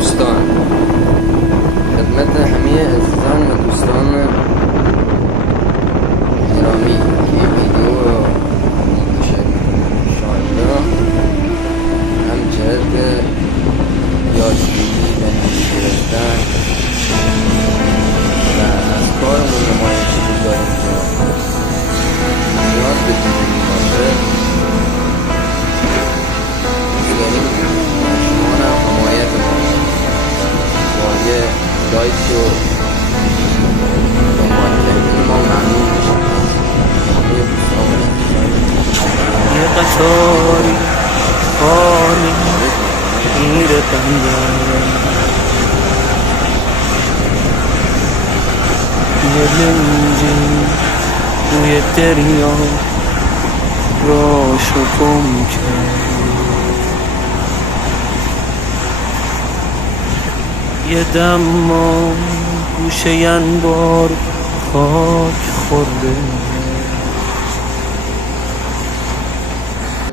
دوستان، خدمت همه عزیزان و دوستان گرامی که این ویدیو رو منتشر میکنم انشاءالله هم جهت یادگیری و نمونه گرفتن و از کارمون نمایشی بذاریم که نیاز به دیدنی باشه، یعنی شما هم حمایت با یه لایک و دنبال کردن ما ممنون میشم. یه قطاری خالی میره بندر، یه لنجی روی دریا راشو گم کرد، یه دم ما گوشه انبار خاک خورده.